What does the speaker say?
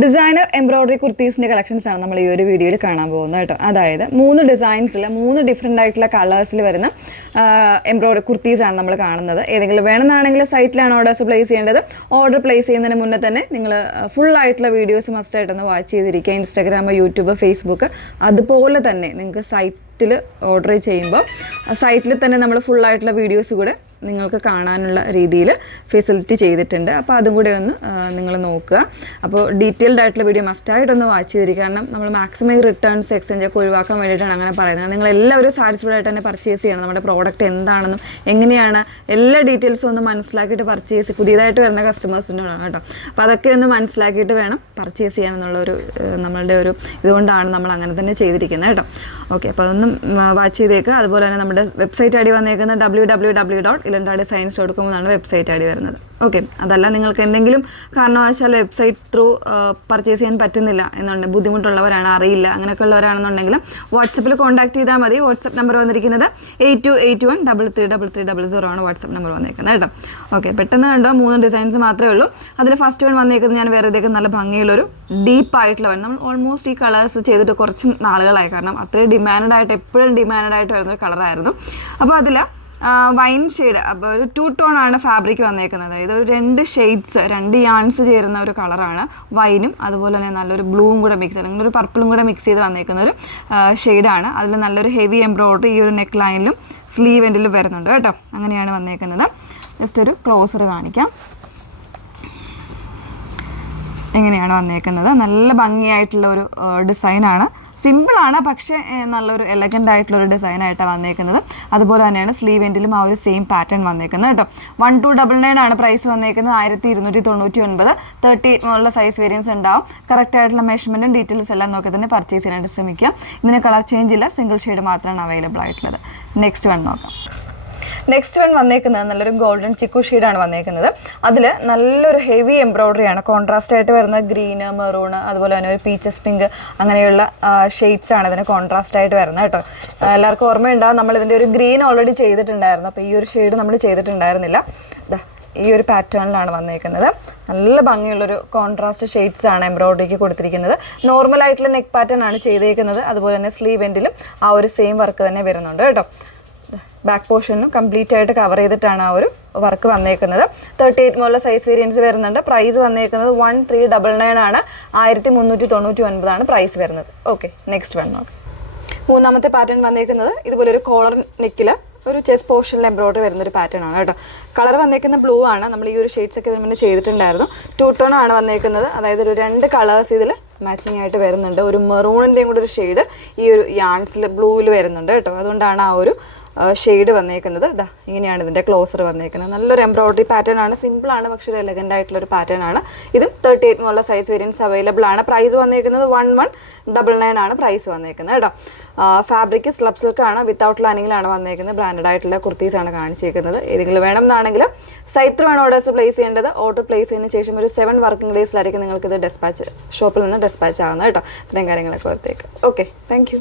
Designer embroidery കുർത്തീസിൻ്റെ collections ആണ് നമ്മൾ ഈ ഒരു വീഡിയോയിൽ കാണാൻ പോകുന്നത് കേട്ടോ. അതായത് 3 ഡിസൈൻസിൽ 3 ഡിഫറെൻ്റ് ആയിട്ടുള്ള കളേഴ്സിൽ വരുന്ന എംബ്രോയിഡറി കുർത്തീസാണ് നമ്മൾ കാണുന്നത്. ഏതെങ്കിലും വേണമെന്നാണെങ്കിൽ സൈറ്റിലാണ് ഓർഡേഴ്സ് പ്ലേസ് ചെയ്യേണ്ടത്. ഓർഡർ പ്ലേസ് ചെയ്യുന്നതിന് മുന്നേ തന്നെ നിങ്ങൾ ഫുൾ ആയിട്ടുള്ള വീഡിയോസ് മസ്റ്റായിട്ടൊന്ന് വാച്ച് ചെയ്തിരിക്കുക. ഇൻസ്റ്റാഗ്രാം, യൂട്യൂബ്, ഫേസ്ബുക്ക്, അതുപോലെ തന്നെ നിങ്ങൾക്ക് സൈറ്റിൽ ഓർഡർ ചെയ്യുമ്പോൾ സൈറ്റിൽ തന്നെ നമ്മൾ ഫുൾ ആയിട്ടുള്ള വീഡിയോസ് കൂടെ നിങ്ങൾക്ക് കാണാനുള്ള രീതിയിൽ ഫെസിലിറ്റി ചെയ്തിട്ടുണ്ട്. അപ്പോൾ അതും കൂടെ ഒന്ന് നിങ്ങൾ നോക്കുക. അപ്പോൾ ഡീറ്റെയിൽഡ് ആയിട്ടുള്ള വീഡിയോ മസ്റ്റായിട്ടൊന്ന് വാച്ച് ചെയ്തിരിക്കുക. കാരണം നമ്മൾ മാക്സിമം റിട്ടേൺസ് എക്സ്ചേഞ്ച് ഒക്കെ ഒഴിവാക്കാൻ വേണ്ടിയിട്ടാണ് അങ്ങനെ പറയുന്നത്. നിങ്ങൾ എല്ലാവരും സാറ്റിസ്ഫൈഡ് ആയിട്ട് തന്നെ പർച്ചേസ് ചെയ്യണം. നമ്മുടെ പ്രോഡക്റ്റ് എന്താണെന്നും എങ്ങനെയാണ് എല്ലാ ഡീറ്റെയിൽസും ഒന്ന് മനസ്സിലാക്കിയിട്ട് പർച്ചേസ്, പുതിയതായിട്ട് വരുന്ന കസ്റ്റമേഴ്സിനോടാണ് കേട്ടോ. അപ്പോൾ അതൊക്കെ ഒന്ന് മനസ്സിലാക്കിയിട്ട് വേണം പർച്ചേസ് ചെയ്യാനെന്നുള്ളൊരു നമ്മളുടെ ഒരു ഇതുകൊണ്ടാണ് നമ്മൾ അങ്ങനെ തന്നെ ചെയ്തിരിക്കുന്നത് കേട്ടോ. ഓക്കെ, അപ്പോൾ അതൊന്നും വാച്ച് ചെയ്തേക്കുക. അതുപോലെ തന്നെ നമ്മുടെ വെബ്സൈറ്റ് ഐ ഡി വന്നേക്കുന്നത് www.ilandadesigns.com എന്നാണ് വെബ്സൈറ്റ് ഐ ഡി വരുന്നത്. ഓക്കെ, അതല്ല നിങ്ങൾക്ക് എന്തെങ്കിലും കാരണവശാൽ വെബ്സൈറ്റ് ത്രൂ പർച്ചേസ് ചെയ്യാൻ പറ്റുന്നില്ല എന്നുണ്ടെങ്കിൽ, ബുദ്ധിമുട്ടുള്ളവരാണ്, അറിയില്ല, അങ്ങനെയൊക്കെ ഉള്ളവരാണെന്നുണ്ടെങ്കിൽ വാട്സപ്പിൽ കോൺടാക്ട് ചെയ്താൽ മതി. വാട്സപ്പ് നമ്പർ വന്നിരിക്കുന്നത് 8281333300 ആണ് വാട്സപ്പ് നമ്പർ വന്നേക്കുന്നത് കേട്ടോ. ഓക്കെ, പെട്ടെന്ന് കണ്ടോ, 3 ഡിസൈൻസ് മാത്രമേ ഉള്ളൂ. അതിൽ ഫസ്റ്റ് വൺ വന്നേക്കുന്നത് ഞാൻ വേറെ ഇതൊക്കെ നല്ല ഭംഗിയുള്ളൊരു ഡീപ്പായിട്ടുള്ള വൺ. നമ്മൾ ഓൾമോസ്റ്റ് ഈ കളേഴ്സ് ചെയ്തിട്ട് കുറച്ച് നാളുകളായി, കാരണം അത്രയും ഡിമാൻഡ് ആയിട്ട്, എപ്പോഴും ഡിമാൻഡ് ആയിട്ട് വരുന്നൊരു കളറായിരുന്നു. അപ്പോൾ അതിൽ വൈൻ ഷെയ്ഡ്, അപ്പോൾ ഒരു 2 ടോൺ ആണ് ഫാബ്രിക് വന്നേക്കുന്നത്. അതായത് ഒരു 2 ഷെയ്ഡ്സ്, 2 യാൺസ് ചേരുന്ന ഒരു കളറാണ്. വൈനും അതുപോലെ തന്നെ നല്ലൊരു ബ്ലൂവും കൂടെ മിക്സ്, അല്ലെങ്കിൽ ഒരു പർപ്പിളും കൂടെ മിക്സ് ചെയ്ത് വന്നേക്കുന്ന ഒരു ഷെയ്ഡാണ്. അതിൽ നല്ലൊരു ഹെവി എംബ്രോയിഡറി ഈ ഒരു നെക്ക് ലൈനിലും സ്ലീവ് എൻഡിലും വരുന്നുണ്ട് കേട്ടോ. അങ്ങനെയാണ് വന്നേക്കുന്നത്. ജസ്റ്റ് ഒരു ക്ലോസർ കാണിക്കാം. എങ്ങനെയാണ് വന്നേക്കുന്നത്. നല്ല ഭംഗിയായിട്ടുള്ള ഒരു ഡിസൈനാണ്. സിമ്പിളാണ്, പക്ഷേ നല്ലൊരു എലഗൻ്റ് ആയിട്ടുള്ളൊരു ഡിസൈനായിട്ടാണ് വന്നേക്കുന്നത്. അതുപോലെ തന്നെയാണ് സ്ലീവ് എൻഡിലും ആ ഒരു സെയിം പാറ്റേൺ വന്നേക്കുന്നത് കേട്ടോ. 1299 ആണ് പ്രൈസ് വന്നേക്കുന്നത്. 1299. 38 മുതലുള്ള സൈസ് വേരിയൻസ് ഉണ്ടാവും. കറക്റ്റ് ആയിട്ടുള്ള മെഷർമെൻറ്റും ഡീറ്റെയിൽസ് എല്ലാം നോക്കി തന്നെ പർച്ചേസ് ചെയ്യാനായിട്ട് ശ്രമിക്കാം. ഇതിന് കളർ ചേഞ്ച് ഇല്ല, സിംഗിൾ ഷെയ്ഡ് മാത്രമാണ് അവൈലബിൾ ആയിട്ടുള്ളത്. നെക്സ്റ്റ് വൺ നോക്കാം. നെക്സ്റ്റ് വൺ വന്നേക്കുന്നത് നല്ലൊരു ഗോൾഡൻ ചിക്കു ഷെയ്ഡാണ് വന്നേക്കുന്നത്. അതിൽ നല്ലൊരു ഹെവി എംബ്രോയിഡറി ആണ്. കോൺട്രാസ്റ്റ് ആയിട്ട് വരുന്ന ഗ്രീന്, മെറൂണ്, അതുപോലെ തന്നെ ഒരു പീച്ചസ് പിങ്ക്, അങ്ങനെയുള്ള ഷെയ്ഡ്സ് ആണ് ഇതിന് കോൺട്രാസ്റ്റ് ആയിട്ട് വരുന്നത് കേട്ടോ. എല്ലാവർക്കും ഓർമ്മയുണ്ടാകും, നമ്മളിതിൻ്റെ ഒരു ഗ്രീൻ ഓൾറെഡി ചെയ്തിട്ടുണ്ടായിരുന്നു. അപ്പോൾ ഈ ഒരു ഷെയ്ഡ് നമ്മൾ ചെയ്തിട്ടുണ്ടായിരുന്നില്ല. ഈ ഒരു പാറ്റേണിലാണ് വന്നേക്കുന്നത്. നല്ല ഭംഗിയുള്ളൊരു കോൺട്രാസ്റ്റ് ഷെയ്ഡ്സ് ആണ് എംബ്രോയിഡറിക്ക് കൊടുത്തിരിക്കുന്നത്. നോർമലായിട്ടുള്ള നെക്ക് പാറ്റേൺ ആണ് ചെയ്തേക്കുന്നത്. അതുപോലെ തന്നെ സ്ലീവ് എൻഡിലും ആ ഒരു സെയിം വർക്ക് തന്നെ വരുന്നുണ്ട് കേട്ടോ. ബാക്ക് പോർഷനും കംപ്ലീറ്റ് ആയിട്ട് കവർ ചെയ്തിട്ടാണ് ആ ഒരു വർക്ക് വന്നേക്കുന്നത്. 38 മുതലുള്ള സൈസ് വേരിയൻസ് വരുന്നുണ്ട്. പ്രൈസ് വന്നേക്കുന്നത് 1399 ആണ്. 1399 ആണ് പ്രൈസ് വരുന്നത്. ഓക്കെ, നെക്സ്റ്റ് വൺ നോക്കാം. മൂന്നാമത്തെ പാറ്റേൺ വന്നേക്കുന്നത് ഇതുപോലെ ഒരു കോളർ നെക്കിൽ ഒരു ചെസ്റ്റ് പോർഷനിൽ എംബ്രോയിഡറി വരുന്നൊരു പാറ്റേൺ ആണ് കേട്ടോ. കളർ വന്നേക്കുന്ന ബ്ലൂ ആണ്. നമ്മൾ ഈ ഒരു ഷെയ്ഡ്സ് ഒക്കെ ഇതിന് മുന്നേ ചെയ്തിട്ടുണ്ടായിരുന്നു. 2 ടോൺ ആണ് വന്നേക്കുന്നത്. അതായത് ഒരു 2 കളേഴ്സ് ഇതിൽ മാച്ചിങ് ആയിട്ട് വരുന്നുണ്ട്. ഒരു മെറൂണിൻ്റെയും കൂടെ ഒരു ഷെയ്ഡ് ഈ ഒരു യാൺസിൽ ബ്ലൂവിൽ വരുന്നുണ്ട് കേട്ടോ. അതുകൊണ്ടാണ് ആ ഒരു ഷെയ്ഡ് വന്നേക്കുന്നത്. ഇങ്ങനെയാണ് ഇതിൻ്റെ ക്ലോസർ വന്നേക്കുന്നത്. നല്ലൊരു എംബ്രോയിഡറി പാറ്റേൺ ആണ്. സിമ്പിളാണ്, പക്ഷേ ഒരു എലഗൻ്റ് ആയിട്ടുള്ളൊരു പാറ്റേൺ ആണ്. ഇതും 38 മുതലുള്ള സൈസ് വേരിയൻസ് അവൈലബിൾ ആണ്. പ്രൈസ് വന്നേക്കുന്നത് 1199 ആണ് പ്രൈസ് വന്നേക്കുന്നത് കേട്ടോ. ഫാബ്രിക് സ്ലബ് സിൽക്കാണ്, വിത്തൗട്ട് ലൈനിങ്ങിലാണ് വന്നേക്കുന്നത്. ബ്രാൻഡഡ് ആയിട്ടുള്ള കുർത്തീസാണ് കാണിച്ചേക്കുന്നത്. ഏതെങ്കിലും വേണമെന്നാണെങ്കിൽ സൈറ്റ് ത്രൂ ആണ് ഓർഡേഴ്സ് പ്ലേസ് ചെയ്യേണ്ടത്. ഓർഡർ പ്ലേസ് ചെയ്തതിന് ശേഷം ഒരു 7 വർക്കിംഗ് ഡേയ്സിലായിരിക്കും നിങ്ങൾക്ക് ഇത് ഷോപ്പിൽ നിന്ന് ഡെസ്പാച്ച് ആവുന്നത് കേട്ടോ. ഇത്രയും കാര്യങ്ങളൊക്കെ ഓർത്തേക്ക്. Okay, thank you.